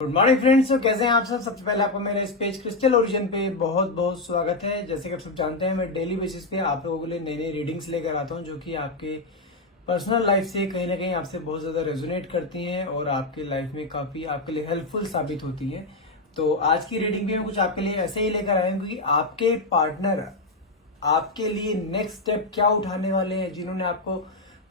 Good morning friends. तो कैसे हैं आप सब। सबसे पहले आपको मेरे इस पेज क्रिस्टल ओरिजिन पे बहुत बहुत स्वागत है। जैसे कि आप सब जानते हैं, मैं डेली बेसिस पे आप लोगों के लिए नई नई रीडिंग्स लेकर आता हूं जो कि आपके पर्सनल लाइफ से कहीं ना कहीं आपसे बहुत ज्यादा रेजोनेट करती हैं और आपकी लाइफ में काफी आपके लिए हेल्पफुल साबित होती हैं। तो आज की रीडिंग भी मैं कुछ आपके लिए ऐसे ही लेकर आया हूं क्योंकि आपके पार्टनर आपके लिए नेक्स्ट स्टेप क्या उठाने वाले हैं, जिन्होंने आपको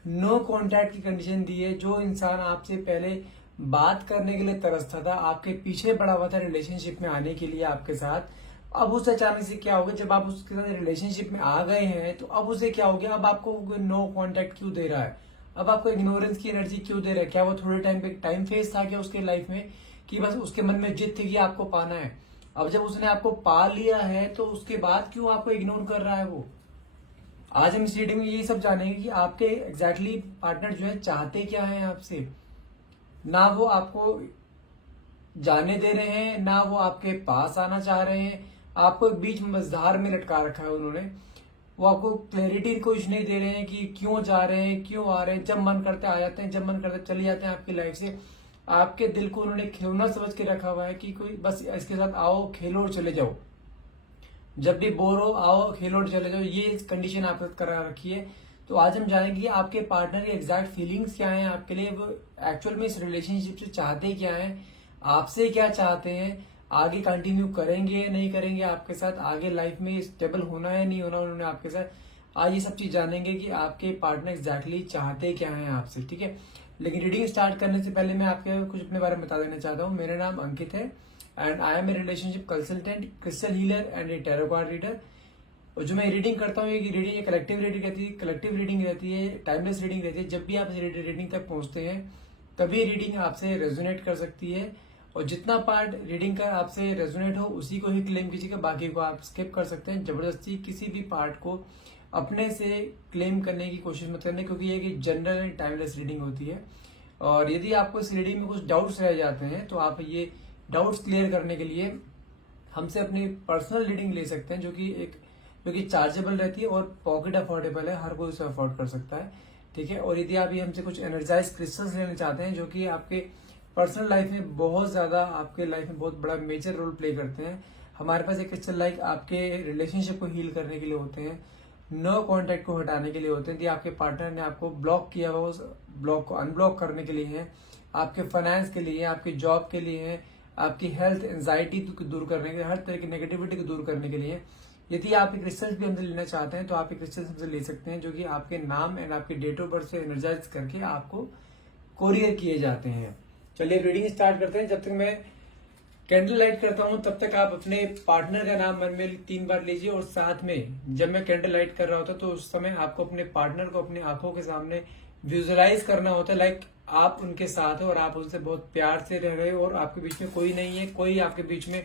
नो कॉन्टैक्ट की कंडीशन दी है। जो इंसान आपसे पहले बात करने के लिए तरसता था, आपके पीछे पड़ा हुआ था रिलेशनशिप में आने के लिए आपके साथ, अब उस अचानक से क्या हो गया, जब आप उसके साथ रिलेशनशिप में आ गए हैं तो अब उसे क्या हो गया, अब आपको नो कॉन्टैक्ट क्यों दे रहा है, अब आपको इग्नोरेंस की एनर्जी क्यों दे रहा है। क्या वो थोड़े टाइम पे टाइम फेज था क्या उसके लाइफ में, कि बस उसके मन में जिद थी कि आपको पाना है। अब जब उसने आपको पा लिया है तो उसके बाद क्यों आपको इग्नोर कर रहा है वो। आज हम इस रीडिंग में यही सब जानेंगे कि आपके एग्जैक्टली पार्टनर जो है चाहते क्या है आपसे। ना वो आपको जाने दे रहे हैं, ना वो आपके पास आना चाह रहे हैं, आपको बीच में मझधार में लटका रखा है उन्होंने। वो आपको क्लैरिटी कुछ नहीं दे रहे हैं कि क्यों जा रहे हैं, क्यों आ रहे हैं। जब मन करते आ जाते हैं, जब मन करते चले जाते हैं आपकी लाइफ से। आपके दिल को उन्होंने खिलौना समझ के रखा हुआ है कि कोई बस इसके साथ आओ, खेलो और चले जाओ। जब भी बोर हो आओ, खेलो और चले जाओ, ये कंडीशन आपके साथ करा रखी है। तो आज हम जानेंगे आपके पार्टनर की एग्जैक्ट फीलिंग्स क्या हैं आपके लिए, वो एक्चुअल में इस रिलेशनशिप से चाहते क्या हैं, आपसे क्या चाहते हैं, आगे कंटिन्यू करेंगे या नहीं करेंगे आपके साथ, आगे लाइफ में स्टेबल होना है नहीं होना उन्होंने आपके साथ। आज ये सब चीज जानेंगे कि आपके पार्टनर एग्जैक्टली चाहते क्या हैं आपसे, ठीक है। लेकिन रीडिंग स्टार्ट करने से पहले मैं आपके कुछ अपने बारे में बता देना चाहता हूँ। मेरा नाम अंकित है and I am a relationship consultant, crystal healer and a tarot card reader. और जो मैं रीडिंग करता हूँ, ये रीडिंग ये कलेक्टिव रीडिंग रहती है, कलेक्टिव रीडिंग रहती है, टाइमलेस रीडिंग रहती है। जब भी आप इस रीडिंग तक पहुंचते हैं तभी रीडिंग आपसे रेजोनेट कर सकती है। और जितना पार्ट रीडिंग का आपसे रेजोनेट हो उसी को ही क्लेम कीजिएगा, बाकी को आप स्किप कर सकते हैं। जबरदस्ती किसी भी पार्ट को अपने से क्लेम करने की कोशिश मत करने, क्योंकि ये जनरल एंड टाइमलेस रीडिंग होती है। और यदि आपको इस रीडिंग में कुछ डाउट्स रह जाते हैं तो आप ये डाउट्स क्लियर करने के लिए हमसे अपनी पर्सनल रीडिंग ले सकते हैं, जो कि चार्जेबल रहती है और पॉकेट अफोर्डेबल है, हर कोई उसे अफोर्ड कर सकता है, ठीक है। और यदि आप ये हमसे कुछ एनर्जाइज क्रिस्टल्स लेना चाहते हैं जो कि आपके पर्सनल लाइफ में बहुत ज्यादा, आपके लाइफ में बहुत बड़ा मेजर रोल प्ले करते हैं, हमारे पास एक क्रिस्टल लाइक आपके रिलेशनशिप को हील करने के लिए होते हैं, नो कॉन्टेक्ट को हटाने के लिए होते हैं। यदि आपके पार्टनर ने आपको ब्लॉक किया हुआ, उस ब्लॉक को अनब्लॉक करने के लिए है, आपके फाइनेंस के लिए, आपकी जॉब के लिए है, आपकी हेल्थ एंजाइटी को दूर करने के लिए, हर तरह की नेगेटिविटी को दूर करने के लिए। यदि आप एक क्रिस्टल्स भी हमसे लेना चाहते हैं तो आप एक क्रिस्टल्स हमसे ले सकते हैं, जो कि आपके नाम एंड आपके डेट ऑफ बर्थ से एनर्जाइज करके आपको कोरियर किए जाते हैं। चलिए रीडिंग स्टार्ट करते हैं। जब तक मैं कैंडल लाइट करता हूं तब तक आप अपने पार्टनर का नाम मन में 3 बार लीजिए, और साथ में जब मैं कैंडल लाइट कर रहा होता तो उस समय आपको अपने पार्टनर को अपनी आंखों के सामने विजुअलाइज करना होता है, लाइक आप उनके साथ हो और आप उनसे बहुत प्यार से रह रहे हो और आपके बीच में कोई नहीं है, कोई आपके बीच में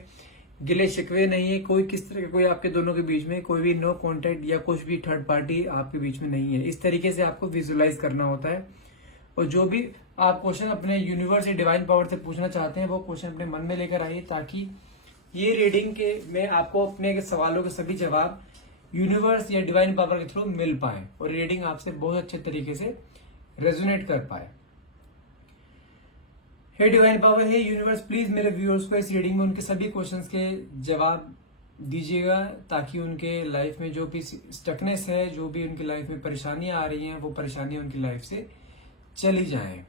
गिले शिकवे नहीं है, कोई किस तरह के, कोई आपके दोनों के बीच में कोई भी नो कॉन्टेक्ट या कुछ भी थर्ड पार्टी आपके बीच में नहीं है। इस तरीके से आपको विजुअलाइज करना होता है। और जो भी आप क्वेश्चन अपने यूनिवर्स या डिवाइन पावर से पूछना चाहते हैं वो क्वेश्चन अपने मन में लेकर आइए, ताकि ये रीडिंग के में आपको अपने सवालों के सभी जवाब यूनिवर्स या डिवाइन पावर के थ्रू मिल पाए और रीडिंग आपसे बहुत अच्छे तरीके से रेजोनेट कर पाए। हे डिवाइन पावर, हे यूनिवर्स, प्लीज मेरे व्यूअर्स को इस रीडिंग में उनके सभी क्वेश्चंस के जवाब दीजिएगा, ताकि उनके लाइफ में जो भी स्टकनेस है, जो भी उनकी लाइफ में परेशानियां आ रही हैं, वो परेशानियां उनकी लाइफ से चली जाएं।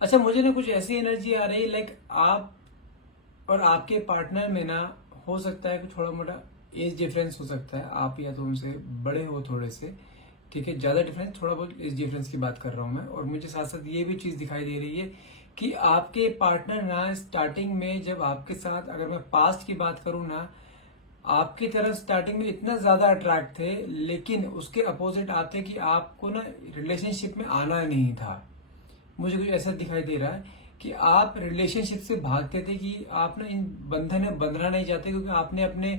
अच्छा, मुझे ना कुछ ऐसी एनर्जी आ रही है, लाइक आप और आपके पार्टनर में ना हो सकता है कि थोड़ा मोटा एज डिफरेंस हो सकता है। आप या तो उनसे बड़े हो थोड़े से, ठीक है, ज्यादा डिफरेंस, थोड़ा बहुत एज डिफरेंस की बात कर रहा हूं मैं। और मुझे साथ साथ ये भी चीज दिखाई दे रही है कि आपके पार्टनर ना स्टार्टिंग में, जब आपके साथ, अगर मैं पास्ट की बात करूं ना, आपकी तरफ स्टार्टिंग में इतना ज्यादा अट्रैक्ट थे, लेकिन उसके अपोजिट आते कि आपको ना रिलेशनशिप में आना नहीं था। मुझे कुछ ऐसा दिखाई दे रहा है कि आप रिलेशनशिप से भागते थे, कि आप ना इन बंधन में बंधना नहीं चाहते, क्योंकि आपने अपने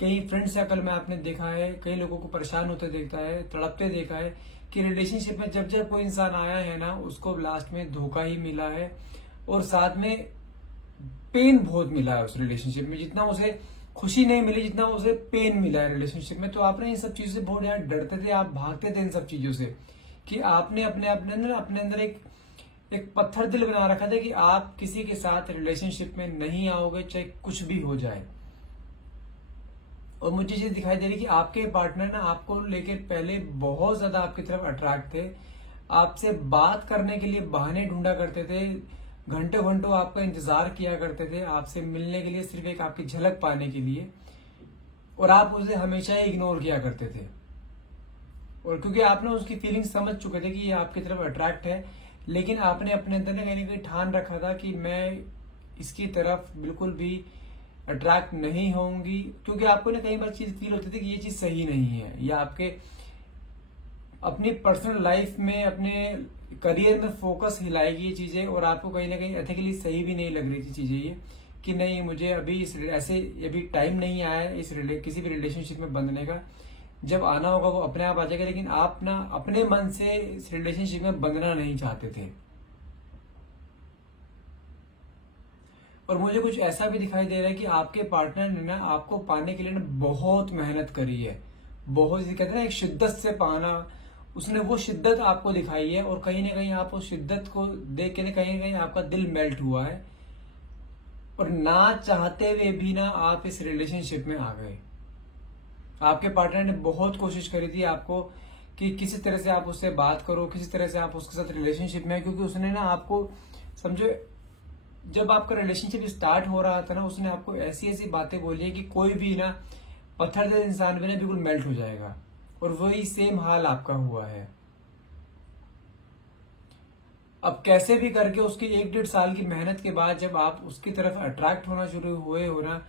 कई फ्रेंड सर्कल में आपने देखा है, कई लोगों को परेशान होते देखा है, तड़पते देखा है, कि रिलेशनशिप में जब जब कोई इंसान आया है ना, उसको लास्ट में धोखा ही मिला है। और साथ में पेन बहुत मिला है उस रिलेशनशिप में, जितना उसे खुशी नहीं मिली जितना उसे पेन मिला है रिलेशनशिप में। तो आपने इन सब चीजों से बहुत ज्यादा डरते थे, आप भागते थे इन सब चीजों से, कि आपने अपने अंदर एक पत्थर दिल बना रखा था कि आप किसी के साथ रिलेशनशिप में नहीं आओगे चाहे कुछ भी हो जाए। और मुझे चीज दिखाई दे रही कि आपके पार्टनर ना आपको लेकर पहले बहुत ज्यादा आपकी तरफ अट्रैक्ट थे, आपसे बात करने के लिए बहाने ढूंढा करते थे, घंटों घंटों आपका इंतजार किया करते थे आपसे मिलने के लिए, सिर्फ एक आपकी झलक पाने के लिए, और आप उसे हमेशा ही इग्नोर किया करते थे। और क्योंकि आपने उसकी फीलिंग्स समझ चुके थे कि ये आपकी तरफ अट्रैक्ट है, लेकिन आपने अपने अंदर ना कहीं ठान रखा था कि मैं इसकी तरफ बिल्कुल भी अट्रैक्ट नहीं होंगी, क्योंकि आपको ना कई बार चीज फील होती थी कि ये चीज सही नहीं है, या आपके अपनी पर्सनल लाइफ में अपने करियर में फोकस हिलाएगी ये चीजें, और आपको कहीं ना कहीं एथिकली सही भी नहीं लग रही थी चीजें ये, कि नहीं मुझे अभी अभी टाइम नहीं आया है किसी भी रिलेशनशिप में बंधने का, जब आना होगा वो अपने आप आ जाएगा। लेकिन आप ना अपने मन से इस रिलेशनशिप में बंधना नहीं चाहते थे। और मुझे कुछ ऐसा भी दिखाई दे रहा है कि आपके पार्टनर ने ना आपको पाने के लिए ना बहुत मेहनत करी है, बहुत कहते हैं ना एक शिद्दत से पाना, उसने वो शिद्दत आपको दिखाई है, और कहीं ना कहीं आप उस शिद्दत को देख के ना कहीं आपका दिल मेल्ट हुआ है, और ना चाहते हुए भी ना आप इस रिलेशनशिप में आ गए। आपके पार्टनर ने बहुत कोशिश करी थी आपको कि किसी तरह से आप उससे बात करो, किसी तरह से आप उसके साथ रिलेशनशिप में, क्योंकि उसने ना आपको समझो जब आपका रिलेशनशिप स्टार्ट हो रहा था ना, उसने आपको ऐसी ऐसी बातें बोली है कि कोई भी ना पत्थर दिल इंसान भी ना बिल्कुल मेल्ट हो जाएगा, और वही सेम हाल आपका हुआ है। अब कैसे भी करके उसकी 1-1.5 साल की मेहनत के बाद जब आप उसकी तरफ अट्रैक्ट होना शुरू हुए हो ना,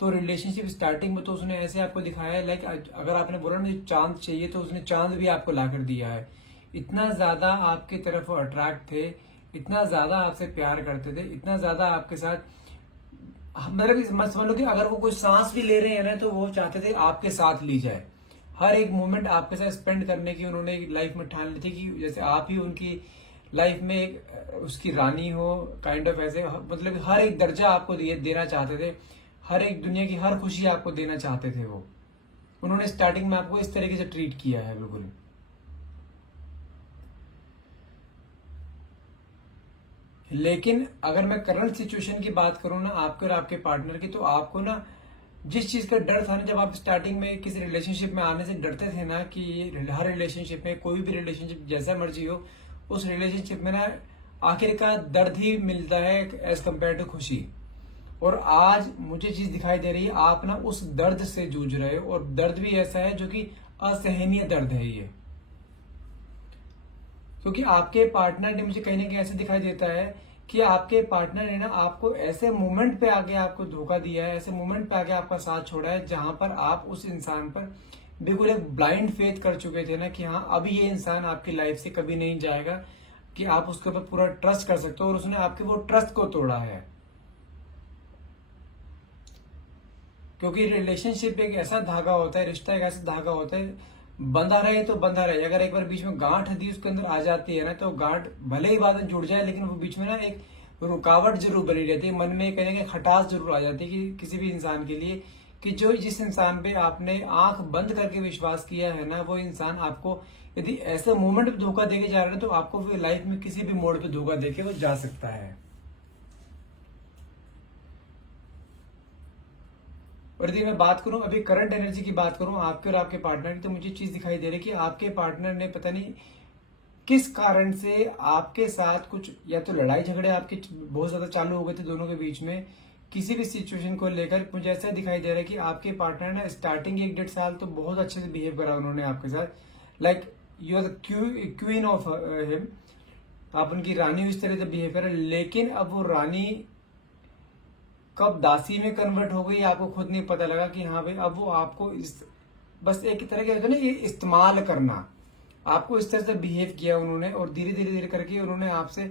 तो रिलेशनशिप स्टार्टिंग में तो उसने ऐसे आपको दिखाया है, लाइक अगर आपने बोला ना चांद चाहिए तो उसने चांद भी आपको लाकर दिया है। इतना ज्यादा आपकी तरफ वो अट्रैक्ट थे, इतना ज्यादा आपसे प्यार करते थे, इतना ज्यादा आपके साथ, मतलब समझ लो कि अगर वो कोई सांस भी ले रहे हैं ना तो वो चाहते थे आपके साथ ली जाए, हर एक मोमेंट आपके साथ स्पेंड करने की उन्होंने लाइफ में ठान ली थी कि जैसे आप ही उनकी लाइफ में एक उसकी रानी हो, काइंड ऑफ ऐसे, मतलब हर एक दर्जा आपको देना चाहते थे, हर एक दुनिया की हर खुशी आपको देना चाहते थे वो। उन्होंने स्टार्टिंग में आपको इस तरीके से ट्रीट किया है बिल्कुल। लेकिन अगर मैं करंट सिचुएशन की बात करूं ना आपके और आपके पार्टनर की, तो आपको ना जिस चीज का डर था ना, जब आप स्टार्टिंग में किसी रिलेशनशिप में आने से डरते थे ना कि हर रिलेशनशिप में, कोई भी रिलेशनशिप जैसा मर्जी हो, उस रिलेशनशिप में ना आखिर का दर्द ही मिलता है एज कम्पेयर टू खुशी। और आज मुझे चीज दिखाई दे रही है, आप ना उस दर्द से जूझ रहे हो, और दर्द भी ऐसा है जो कि असहनीय दर्द है ये, क्योंकि आपके पार्टनर ने, मुझे कहीं ना कहीं ऐसे दिखाई देता है कि आपके पार्टनर ने ना आपको ऐसे मोमेंट पे आके आपको धोखा दिया है, ऐसे मोमेंट पे आके आपका साथ छोड़ा है जहां पर आप उस इंसान पर बिल्कुल एक ब्लाइंड फेथ कर चुके थे ना कि हाँ अभी ये इंसान आपकी लाइफ से कभी नहीं जाएगा, कि आप उसके ऊपर पूरा ट्रस्ट कर सकते हो, और उसने आपके वो ट्रस्ट को तोड़ा है। क्योंकि रिलेशनशिप एक ऐसा धागा होता है, रिश्ता एक ऐसा धागा होता है, बंधा रहे तो बंधा रहे, अगर एक बार बीच में गांठ यदि उसके अंदर आ जाती है ना, तो गांठ भले ही बाद में जुड़ जाए, लेकिन वो बीच में ना एक रुकावट जरूर बनी रहती है, मन में कहीं ना कहीं खटास जरूर आ जाती है कि किसी भी इंसान के लिए, कि जो जिस इंसान पे आपने आंख बंद करके विश्वास किया है ना, वो इंसान आपको यदि ऐसे मोमेंट पे धोखा देके जा रहा है, तो आपको फिर लाइफ में किसी भी मोड़ पे धोखा देके वो जा सकता है। और यदि मैं बात करूं अभी करंट एनर्जी की बात करूं आपके और आपके पार्टनर की, तो मुझे चीज दिखाई दे रही है कि आपके पार्टनर ने पता नहीं किस कारण से आपके साथ कुछ, या तो लड़ाई झगड़े आपके बहुत ज्यादा चालू हो गए थे दोनों के बीच में किसी भी सिचुएशन को लेकर। मुझे ऐसा दिखाई दे रहा है कि आपके पार्टनर ने स्टार्टिंग 1-1.5 साल तो बहुत अच्छे से बिहेव करा उन्होंने आपके साथ, like you are the queen of him, आप उनकी रानी इस तरह से बिहेव करा। लेकिन अब वो रानी कब दासी में कन्वर्ट हो गई आपको खुद नहीं पता लगा कि हाँ भाई अब वो आपको बस एक तरह के ना ये इस्तेमाल करना, आपको इस तरह से बिहेव किया उन्होंने, और धीरे धीरे धीरे करके उन्होंने आपसे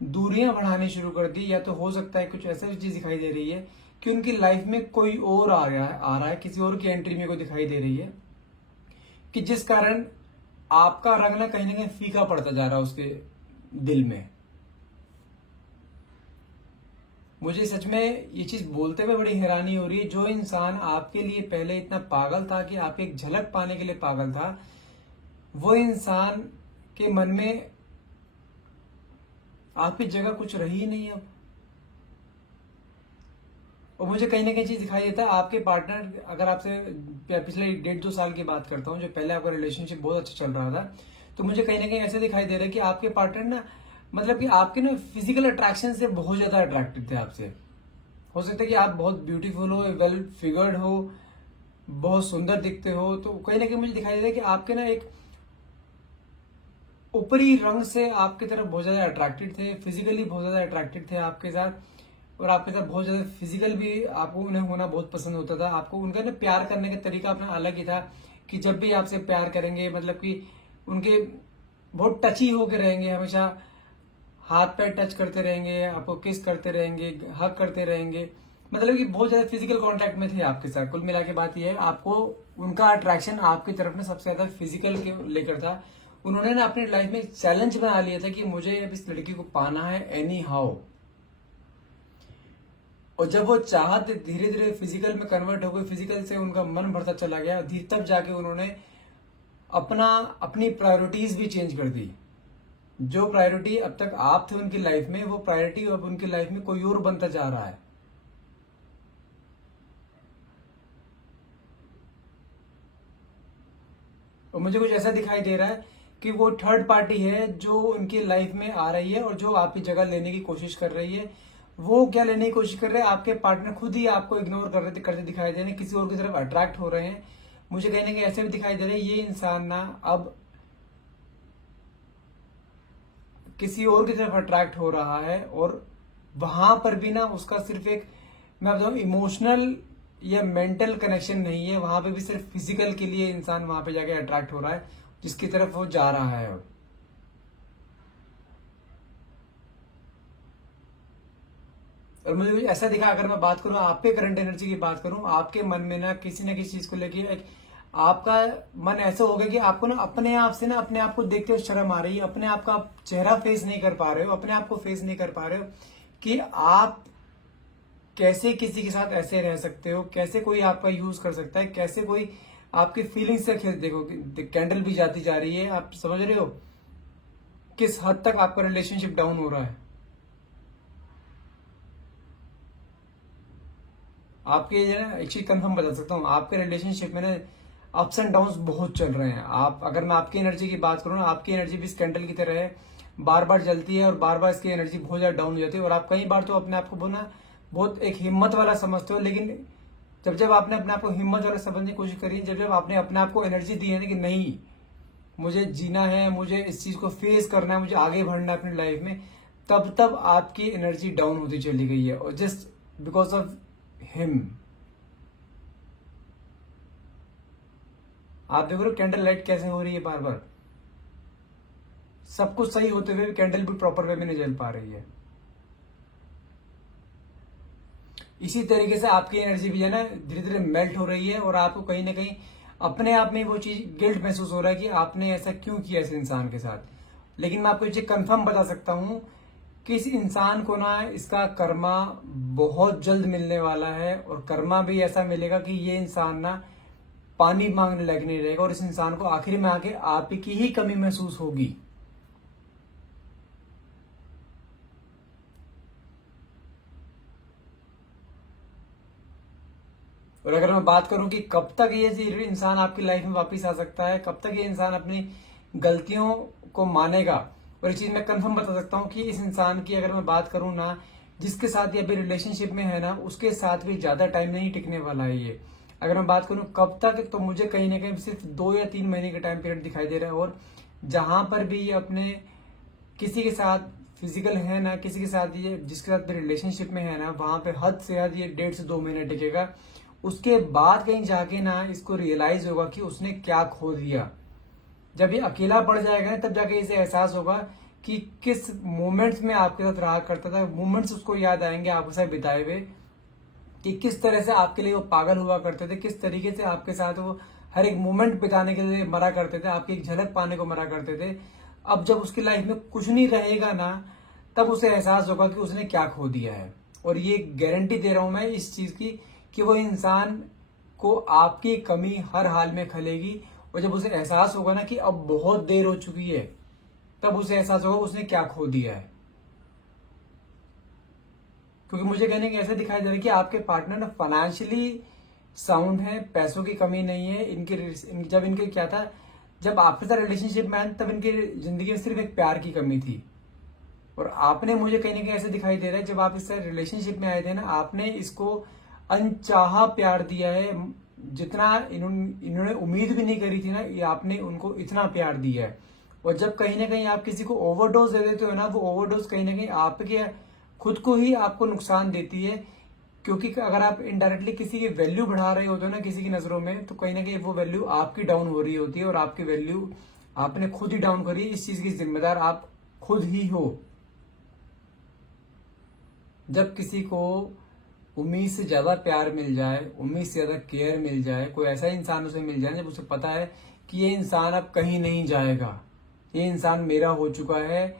दूरियां बढ़ानी शुरू कर दी। या तो हो सकता है कुछ ऐसा चीज दिखाई दे रही है कि उनकी लाइफ में कोई और आ रहा है, किसी और की एंट्री में को दिखाई दे रही है, कि जिस कारण आपका रंग ना कहीं फीका पड़ता जा रहा है उसके दिल में। मुझे सच में ये चीज बोलते हुए बड़ी हैरानी हो रही है। जो इंसान आपके लिए पहले इतना पागल था कि आप एक झलक पाने के लिए पागल था, वो इंसान के मन में आपकी जगह कुछ रही ही नहीं अब। और मुझे कहीं ना कहीं चीज दिखाई देता है, आपके पार्टनर, अगर आपसे पिछले 1.5-2 साल की बात करता हूँ, जो पहले आपका रिलेशनशिप बहुत अच्छा चल रहा था, तो मुझे कहीं ना कहीं ऐसे दिखाई दे रहा है कि आपके पार्टनर ना, मतलब कि आपके ना फिजिकल अट्रैक्शन से बहुत ज्यादा अट्रैक्टेड थे आपसे। हो सकता है कि आप बहुत ब्यूटीफुल हो, वेल फिगर्ड हो, बहुत सुंदर दिखते हो, तो कहीं ना कहीं मुझे दिखाई दे रहा है कि आपके ना एक ऊपरी रंग से आपकी तरफ बहुत ज्यादा अट्रैक्टेड थे, फिजिकली बहुत ज्यादा अट्रैक्टेड थे आपके साथ, और आपके साथ बहुत ज्यादा फिजिकल भी आपको उन्हें होना बहुत पसंद होता था। आपको उनका ना प्यार करने का तरीका अपना अलग ही था, कि जब भी आपसे प्यार करेंगे, मतलब कि उनके बहुत टची होके रहेंगे, हमेशा हाथ पैर टच करते रहेंगे, आपको किस करते रहेंगे, हक करते रहेंगे, मतलब कि बहुत ज्यादा फिजिकल कांटेक्ट में थे आपके साथ। कुल मिला के बात यह है, आपको उनका अट्रैक्शन आपकी तरफ में सबसे ज्यादा फिजिकल के लेकर था। उन्होंने ना अपनी लाइफ में एक चैलेंज बना लिया था कि मुझे अब इस लड़की को पाना है एनी हाउ। और जब वो चाहत धीरे धीरे फिजिकल में कन्वर्ट हो गई, फिजिकल से उनका मन भरता चला गया, तब जाके उन्होंने अपनी प्रायोरिटीज भी चेंज कर दी। जो प्रायोरिटी अब तक आप थे उनकी लाइफ में, वो प्रायोरिटी अब उनकी लाइफ में कोई और बनता जा रहा है। और मुझे कुछ ऐसा दिखाई दे रहा है कि वो थर्ड पार्टी है जो उनकी लाइफ में आ रही है और जो आपकी जगह लेने की कोशिश कर रही है। वो क्या लेने की कोशिश कर रहे हैं, आपके पार्टनर खुद ही आपको इग्नोर करते दिखाई दे रहे हैं, किसी और की तरफ अट्रैक्ट हो रहे हैं। मुझे कहीं ना कहीं ऐसे भी दिखाई दे रहे हैं, ये इंसान ना अब किसी और की तरफ अट्रैक्ट हो रहा है, और वहां पर भी ना उसका सिर्फ एक, मैं बताऊं, इमोशनल या मेंटल कनेक्शन नहीं है, वहां पे भी सिर्फ फिजिकल के लिए इंसान वहां पे जाके अट्रैक्ट हो रहा है, जिसकी तरफ वो जा रहा है अब। और मुझे कुछ ऐसा दिखा, अगर मैं बात करूं आपके करंट एनर्जी की बात करूं, आपके मन में ना किसी चीज को लेके आपका मन ऐसा हो गया कि आपको ना अपने आप से ना अपने आप को देखते हुए शर्म आ रही है, अपने आप का आप चेहरा फेस नहीं कर पा रहे हो, अपने आप को फेस नहीं कर पा रहे हो कि आप कैसे किसी के साथ ऐसे रह सकते हो, कैसे कोई आपका यूज कर सकता है, कैसे कोई आपकी फीलिंग्स से खेल। देखो कैंडल भी जाती जा रही है, आप समझ रहे हो किस हद तक आपका रिलेशनशिप डाउन हो रहा है। आपके ना एक चीज कंफर्म बता सकता हूँ, आपके रिलेशनशिप में ना अप्स एंड डाउन्स बहुत चल रहे हैं। आप, अगर मैं आपकी एनर्जी की बात करूँ ना, आपकी एनर्जी भी इस कैंडल की तरह है, बार बार जलती है और बार बार इसकी एनर्जी बहुत ज्यादा डाउन हो जाती है। और आप कई बार तो अपने आप को बोलना बहुत एक हिम्मत वाला समझते हो, लेकिन जब जब आपने अपने आप को हिम्मत वाला समझने की कोशिश करी, जब जब आपने अपने आप को एनर्जी दी है कि नहीं मुझे जीना है, मुझे इस चीज को फेस करना है, मुझे आगे बढ़ना है अपनी लाइफ में, तब तब आपकी एनर्जी डाउन होती चली गई है, और जस्ट बिकॉज ऑफ हिम। आप देखो रहे कैंडल लाइट कैसे हो रही है, बार बार सब कुछ सही होते हुए कैंडल भी प्रॉपर वे में नहीं जल पा रही है। इसी तरीके से आपकी एनर्जी भी है ना धीरे धीरे मेल्ट हो रही है, और आपको कहीं ना कहीं अपने आप में वो चीज गिल्ट महसूस हो रहा है कि आपने ऐसा क्यों किया इस इंसान के साथ। लेकिन मैं आपको ये कंफर्म बता सकता हूं कि इस इंसान को ना इसका कर्मा बहुत जल्द मिलने वाला है, और कर्मा भी ऐसा मिलेगा कि ये इंसान ना पानी मांगने लायक नहीं रहेगा, और इस इंसान को आखिर में आके आप की ही कमी महसूस होगी। और अगर मैं बात करूं कि कब तक ये इंसान आपकी लाइफ में वापस आ सकता है, कब तक ये इंसान अपनी गलतियों को मानेगा, और एक चीज मैं कंफर्म बता सकता हूं कि इस इंसान की अगर मैं बात करूं ना, जिसके साथ ये अभी रिलेशनशिप में है ना, उसके साथ भी ज्यादा टाइम नहीं टिकने वाला है ये। अगर मैं बात करूं कब तक, तो मुझे कहीं ना कहीं सिर्फ 2 या 3 महीने का टाइम पीरियड दिखाई दे रहा है। और जहां पर भी ये अपने किसी के साथ फिजिकल है ना, किसी के साथ ये जिसके साथ रिलेशनशिप में है ना, वहां पे हद से हद ये 1.5 से 2 महीने टिकेगा। उसके बाद कहीं जाके ना इसको रियलाइज होगा कि उसने क्या खो दिया। जब ये अकेला पड़ जाएगा ना, तब जाके इसे एहसास होगा कि किस मोमेंट्स में आपके साथ रहा करता था। मोमेंट्स उसको याद आएंगे आपके साथ बिताए हुए, कि किस तरह से आपके लिए वो पागल हुआ करते थे, किस तरीके से आपके साथ वो हर एक मोमेंट बिताने के लिए मरा करते थे, आपकी एक झलक पाने को मरा करते थे। अब जब उसकी लाइफ में कुछ नहीं रहेगा ना, तब उसे एहसास होगा कि उसने क्या खो दिया है। और ये गारंटी दे रहा हूं मैं इस चीज की कि वो इंसान को आपकी कमी हर हाल में खलेगी। और जब उसे एहसास होगा ना कि अब बहुत देर हो चुकी है, तब उसे एहसास होगा उसने क्या खो दिया है। क्योंकि मुझे कहने का ऐसा दिखाई दे रहा है कि आपके पार्टनर ना फाइनेंशियली साउंड है, पैसों की कमी नहीं है। जब इनके क्या था, जब आपके साथ रिलेशनशिप में आए तब इनकी जिंदगी में सिर्फ एक प्यार की कमी थी। और आपने, मुझे कहीं ना कहीं ऐसे दिखाई दे रहा है, जब आप इससे रिलेशनशिप में आए थे ना, आपने इसको अनचाहा प्यार दिया है। जितना इन्होंने उम्मीद भी नहीं करी थी ना, ये आपने उनको इतना प्यार दिया है। और जब कहीं ना कहीं आप किसी को ओवरडोज दे देते हो ना, वो ओवरडोज कहीं ना कहीं आपके खुद को ही आपको नुकसान देती है। क्योंकि अगर आप इनडायरेक्टली किसी की वैल्यू बढ़ा रहे होते हो ना किसी की नजरों में, तो कहीं ना कहीं वो वैल्यू आपकी डाउन हो रही होती है। और आपकी वैल्यू आपने खुद ही डाउन करी, इस चीज की जिम्मेदार आप खुद ही हो। जब किसी को उम्मीद से ज्यादा प्यार मिल जाए, उम्मीद से ज्यादा केयर मिल जाए, कोई ऐसा इंसान उसे मिल जाए जब उसे पता है कि ये इंसान अब कहीं नहीं जाएगा, ये इंसान मेरा हो चुका है,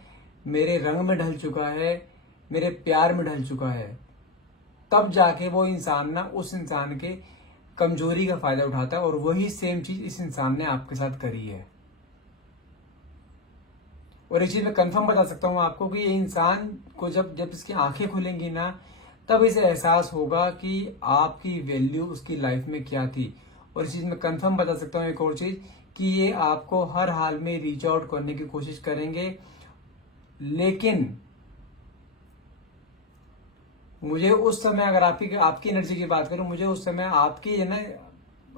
मेरे रंग में ढल चुका है, मेरे प्यार में ढल चुका है, तब जाके वो इंसान ना उस इंसान के कमजोरी का फायदा उठाता है। और वही सेम चीज इस इंसान ने आपके साथ करी है। और एक चीज मैं कंफर्म बता सकता हूं आपको कि ये इंसान को जब जब इसकी आंखें खुलेंगी ना, तब इसे एहसास होगा कि आपकी वैल्यू उसकी लाइफ में क्या थी। और इस चीज में कंफर्म बता सकता हूँ एक और चीज, कि ये आपको हर हाल में रीच आउट करने की कोशिश करेंगे। लेकिन मुझे उस समय, अगर आपकी एनर्जी की बात करूं, मुझे उस समय आपकी है ना,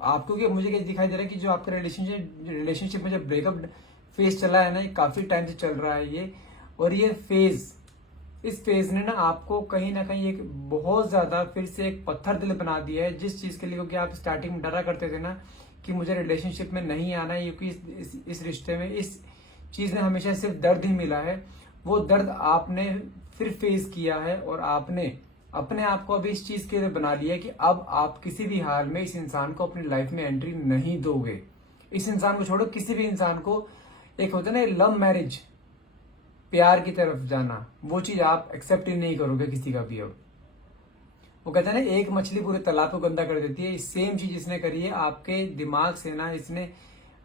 आपको कि मुझे क्या दिखाई दे रहा है कि जो आपका रिलेशनशिप में जब ब्रेकअप फेज चला है ना, ये काफी टाइम से चल रहा है ये। और ये फेज, इस फेज ने ना कहीं एक बहुत ज्यादा फिर से एक पत्थर दिल बना दिया है जिस चीज के लिए। क्योंकि आप स्टार्टिंग में डरा करते थे ना कि मुझे रिलेशनशिप में नहीं आना है, क्योंकि इस रिश्ते में इस चीज ने हमेशा सिर्फ दर्द ही मिला है। वो दर्द आपने फिर फेस किया है और आपने अपने आप को अभी इस चीज के लिए बना लिया कि अब आप किसी भी हाल में इस इंसान को अपनी लाइफ में एंट्री नहीं दोगे। इस इंसान को छोड़ो, किसी भी इंसान को, एक होता है ना लव मैरिज, प्यार की तरफ जाना, वो चीज आप एक्सेप्ट ही नहीं करोगे किसी का भी। अब वो कहते हैं ना, एक मछली पूरे तालाब को गंदा कर देती है। सेम चीज इसने करी है आपके दिमाग से ना, इसने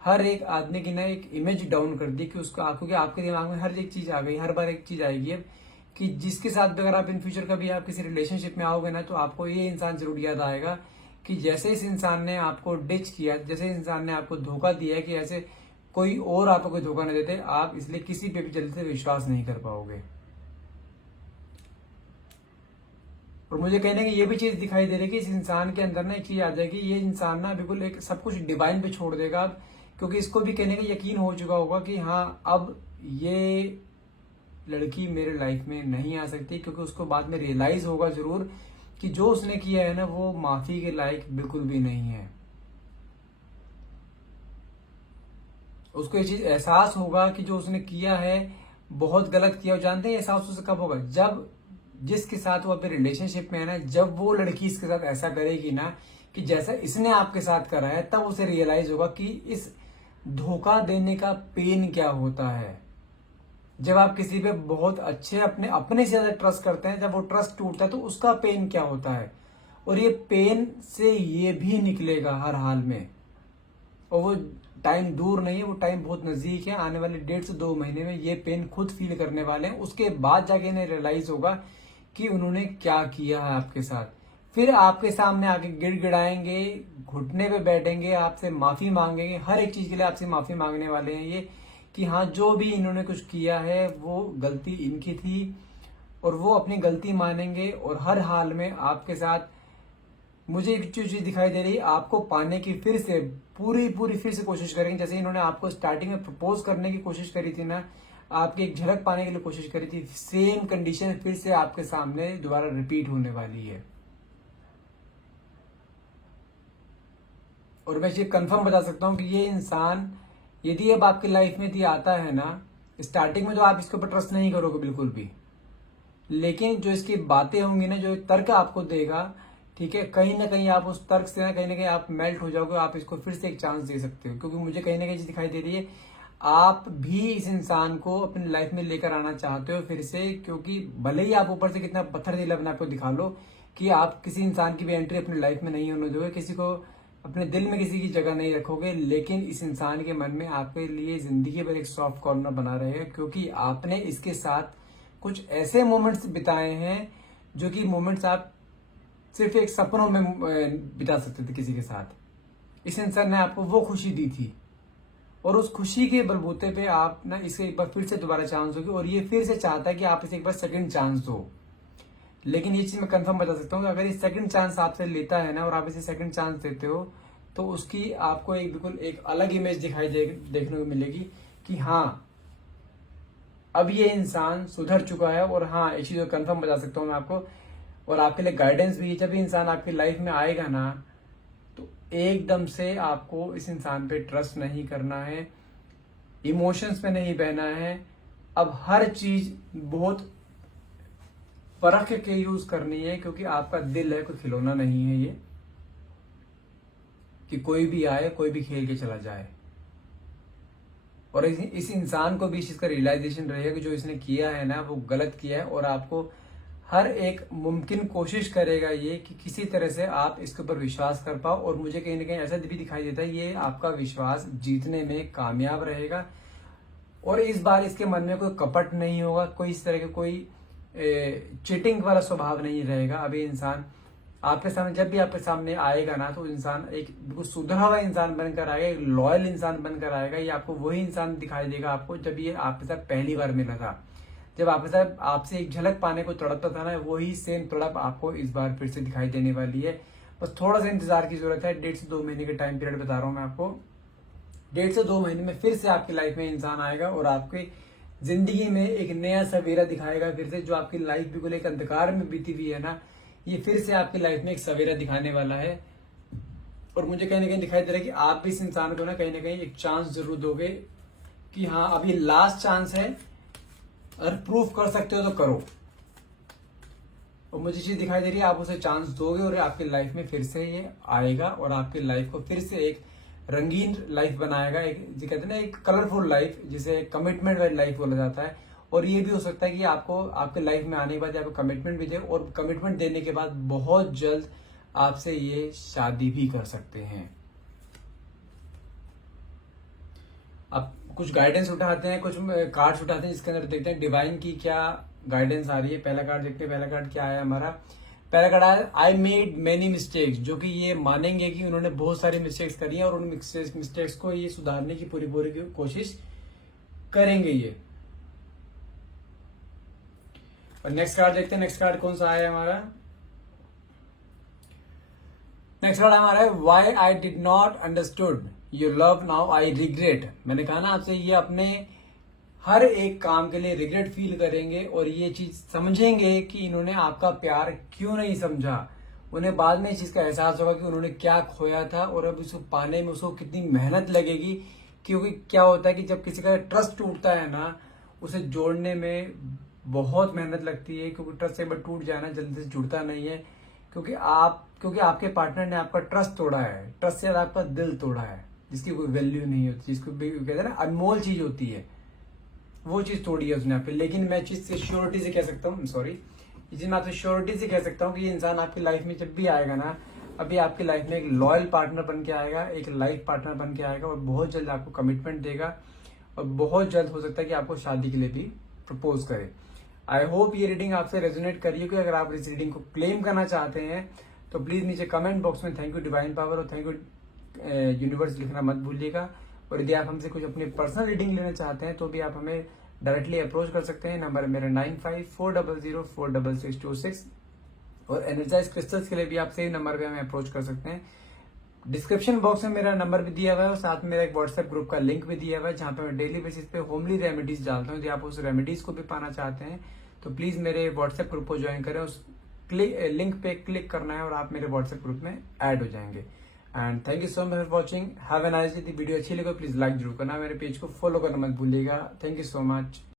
हर एक आदमी की ना एक इमेज डाउन कर दी कि उसको आंखों के आपके दिमाग में हर एक चीज आ गई। हर बार एक चीज आएगी अब कि जिसके साथ भी अगर आप इन फ्यूचर कभी आप किसी रिलेशनशिप में आओगे ना, तो आपको ये इंसान जरूर याद आएगा कि जैसे इस इंसान ने आपको डिच किया, जैसे इंसान ने आपको धोखा दिया, कि ऐसे कोई और आपको कोई धोखा नहीं देते, आप इसलिए किसी पे भी जल्दी से विश्वास नहीं कर पाओगे। और मुझे कहने की ये भी चीज दिखाई दे रही है कि इस इंसान के अंदर ना एक चीज आ जाएगी, ये इंसान ना बिल्कुल एक सब कुछ डिवाइन पे छोड़ देगा अब। क्योंकि इसको भी कहने का यकीन हो चुका होगा कि हाँ, अब ये लड़की मेरे लाइफ में नहीं आ सकती। क्योंकि उसको बाद में रियलाइज होगा जरूर कि जो उसने किया है ना, वो माफी के लायक बिल्कुल भी नहीं है। उसको ये चीज एहसास होगा कि जो उसने किया है बहुत गलत किया। जानते हैं एहसास उसे कब होगा? जब जिसके साथ वो अपने रिलेशनशिप में है ना, जब वो लड़की इसके साथ ऐसा करेगी ना कि जैसा इसने आपके साथ करा है, तब उसे रियलाइज होगा कि इस धोखा देने का पेन क्या होता है। जब आप किसी पे बहुत अच्छे अपने से ज्यादा ट्रस्ट करते हैं, जब वो ट्रस्ट टूटता है तो उसका पेन क्या होता है। और ये पेन से ये भी निकलेगा हर हाल में। और वो टाइम दूर नहीं है, वो टाइम बहुत नजदीक है। आने वाले 1.5 से 2 महीने में ये पेन खुद फील करने वाले हैं। उसके बाद जाके इन्हें रियलाइज होगा कि उन्होंने क्या किया है आपके साथ। फिर आपके सामने आके गिड़गिड़ाएंगे, घुटने पे बैठेंगे, आपसे माफी मांगेंगे। हर एक चीज के लिए आपसे माफी मांगने वाले हैं ये, कि हाँ, जो भी इन्होंने कुछ किया है वो गलती इनकी थी। और वो अपनी गलती मानेंगे और हर हाल में आपके साथ, मुझे एक चीज दिखाई दे रही है, आपको पाने की फिर से पूरी फिर से कोशिश करेंगे। जैसे इन्होंने आपको स्टार्टिंग में प्रपोज करने की कोशिश करी थी ना, आपकी एक झलक पाने के लिए कोशिश करी थी, सेम कंडीशन फिर से आपके सामने दोबारा रिपीट होने वाली है। और मैं ये कंफर्म बता सकता हूं कि ये इंसान यदि अब आपकी लाइफ में यदि आता है ना, स्टार्टिंग में तो आप इसके ऊपर ट्रस्ट नहीं करोगे बिल्कुल भी। लेकिन जो इसकी बातें होंगी ना, जो तर्क आपको देगा, ठीक है, कहीं ना कहीं आप उस तर्क से ना कहीं आप मेल्ट हो जाओगे। आप इसको फिर से एक चांस दे सकते हो। क्योंकि मुझे कहीं ना कहीं दिखाई दे रही है, आप भी इस इंसान को अपनी लाइफ में लेकर आना चाहते हो फिर से, क्योंकि भले ही आप ऊपर से कितना पत्थर दिल अपने आप को दिखा लो कि आप किसी इंसान की भी एंट्री अपनी लाइफ में नहीं होने दोगे, किसी को अपने दिल में किसी की जगह नहीं रखोगे, लेकिन इस इंसान के मन में आपके लिए जिंदगी भर एक सॉफ्ट कॉर्नर बना रहेगा, क्योंकि आपने इसके साथ कुछ ऐसे मोमेंट्स बिताए हैं जो कि मोमेंट्स आप सिर्फ एक सपनों में बिता सकते थे किसी के साथ। इस इंसान ने आपको वो खुशी दी थी और उस खुशी के बलबूते पे आप ना इसे एक बार फिर से दोबारा चांस होगी, और ये फिर से चाहता है कि आप इसे एक बार सेकंड चांस दो। लेकिन ये चीज मैं कंफर्म बता सकता हूँ कि अगर ये सेकंड चांस आपसे लेता है ना और आप इसे सेकंड चांस देते हो तो उसकी आपको एक बिल्कुल एक अलग इमेज देखने को मिलेगी कि हाँ, अब ये इंसान सुधर चुका है। और हाँ, एक चीज कंफर्म बता सकता हूँ मैं आपको, और आपके लिए गाइडेंस भी, जब ये इंसान आपकी लाइफ में आएगा ना तो एकदम से आपको इस इंसान पे ट्रस्ट नहीं करना है, इमोशंस पे नहीं बहना है। अब हर चीज बहुत परख के यूज करनी है, क्योंकि आपका दिल है, कोई खिलौना नहीं है ये कि कोई भी आए कोई भी खेल के चला जाए। और इस इंसान को भी इस चीज का रियलाइजेशन रहेगा कि जो इसने किया है ना वो गलत किया है, और आपको हर एक मुमकिन कोशिश करेगा ये कि किसी तरह से आप इसके ऊपर विश्वास कर पाओ। और मुझे कहीं ना कहीं ऐसा भी दिखाई देता है ये आपका विश्वास जीतने में कामयाब रहेगा, और इस बार इसके मन में कोई कपट नहीं होगा, कोई इस तरह के कोई चीटिंग वाला स्वभाव नहीं रहेगा। अभी इंसान आपके सामने, जब भी आपके सामने आएगा ना तो इंसान एक बिल्कुल सुधरा हुआ इंसान बनकर आएगा, एक लॉयल इंसान बनकर आएगा। ये आपको वही इंसान दिखाई देगा आपको जब ये आपके साथ पहली बार मिला था, जब आपके साथ आपसे एक झलक पाने को तड़पता था ना, वही सेम तड़प आपको इस बार फिर से दिखाई देने वाली है। बस थोड़ा सा इंतजार की जरूरत है, 1.5 से 2 महीने के टाइम पीरियड बता रहा हूं मैं आपको। 1.5 से 2 महीने में फिर से आपकी लाइफ में इंसान आएगा और आपकी जिंदगी में एक नया सवेरा दिखाएगा फिर से। जो आपकी लाइफ बिल्कुल एक अंधकार में बीती हुई है ना, ये फिर से आपकी लाइफ में एक सवेरा दिखाने वाला है। और मुझे कहीं ना कहीं दिखाई दे रहा है कि आप भी इस इंसान को ना कहीं एक चांस जरूर दोगे कि हाँ, अब ये लास्ट चांस है, अगर प्रूफ कर सकते हो तो करो। और मुझे चीज दिखाई दे रही है आप उसे चांस दोगे और आपकी लाइफ में फिर से ये आएगा और आपकी लाइफ को फिर से एक रंगीन लाइफ बनाएगा, एक जो कहते हैं ना एक कलरफुल लाइफ, जिसे कमिटमेंट वाली लाइफ बोला जाता है। और ये भी हो सकता है कि आपको आपके लाइफ में आने के बाद आपको कमिटमेंट भी दे, और कमिटमेंट देने के बाद बहुत जल्द आपसे ये शादी भी कर सकते हैं। अब कुछ गाइडेंस उठाते हैं, कुछ कार्ड्स उठाते हैं, जिसके अंदर देखते हैं डिवाइन की क्या गाइडेंस आ रही है। पहला कार्ड देखते हैं, पहला कार्ड क्या आया हमारा। पहला कार्ड आया आई मेड मेनी मिस्टेक्स, जो कि ये मानेंगे कि उन्होंने बहुत सारी मिस्टेक्स करी हैं और उन मिस्टेक्स को ये सुधारने की पूरी कोशिश करेंगे ये। और नेक्स्ट कार्ड देखते हैं, नेक्स्ट कार्ड कौन सा आया हमारा। नेक्स्ट कार्ड हमारा है why I did not understood your love now I regret. मैंने कहा ना आपसे, ये अपने हर एक काम के लिए रिग्रेट फील करेंगे और ये चीज समझेंगे कि इन्होंने आपका प्यार क्यों नहीं समझा। उन्हें बाद में इस चीज का एहसास होगा कि उन्होंने क्या खोया था और अब उसको पाने में उसको कितनी मेहनत लगेगी। क्योंकि क्या होता है कि जब किसी का ट्रस्ट टूटता है ना, उसे जोड़ने में बहुत मेहनत लगती है, क्योंकि ट्रस्ट एक बार टूट जाए ना जल्दी से जुड़ता नहीं है। क्योंकि आपके पार्टनर ने आपका ट्रस्ट तोड़ा है, ट्रस्ट से आपका दिल तोड़ा है, जिसकी कोई वैल्यू नहीं होती, जिसको कहते हैं ना अनमोल चीज होती है, वो चीज तोड़ी है उसने आप पे। लेकिन मैं चीज से श्योरिटी से कह सकता हूँ, सॉरी, ये चीज मैं आपसे श्योरिटी से कह सकता हूँ कि ये इंसान आपकी लाइफ में जब भी आएगा ना, अभी आपकी लाइफ में एक लॉयल पार्टनर बन के आएगा, एक लाइफ पार्टनर बन के आएगा और बहुत जल्द आपको कमिटमेंट देगा और बहुत जल्द हो सकता है कि आपको शादी के लिए भी प्रपोज करे। आई होप ये रीडिंग आपसे रेजोनेट करिए कि अगर आप इस रीडिंग को क्लेम करना चाहते हैं तो प्लीज नीचे कमेंट बॉक्स में थैंक यू डिवाइन पावर और थैंक यू यूनिवर्स लिखना मत भूलिएगा। और यदि आप हमसे कुछ अपनी पर्सनल रीडिंग लेना चाहते हैं तो भी आप हमें डायरेक्टली अप्रोच कर सकते हैं। नंबर है मेरा 9540046626। और एनर्जाइज क्रिस्टल्स के लिए भी आप सेम नंबर पे हमें अप्रोच कर सकते हैं। डिस्क्रिप्शन बॉक्स में मेरा नंबर भी दिया हुआ है और साथ में मेरा एक व्हाट्सएप ग्रुप का लिंक भी दिया हुआ है, जहां पे मैं डेली बेसिस पे होमली रेमेडीज डालता हूं। यदि आप उस रेमेडीज को भी पाना चाहते हैं तो प्लीज मेरे व्हाट्सएप ग्रुप को ज्वाइन करें। उस लिंक पे क्लिक करना है और आप मेरे व्हाट्सएप ग्रुप में ऐड हो जाएंगे। And thank you so much for watching, have a nice day. Video अच्छी लगे प्लीज लाइक जरूर करना, मेरे पेज को फॉलो करना मत भूलिएगा। Thank you so much.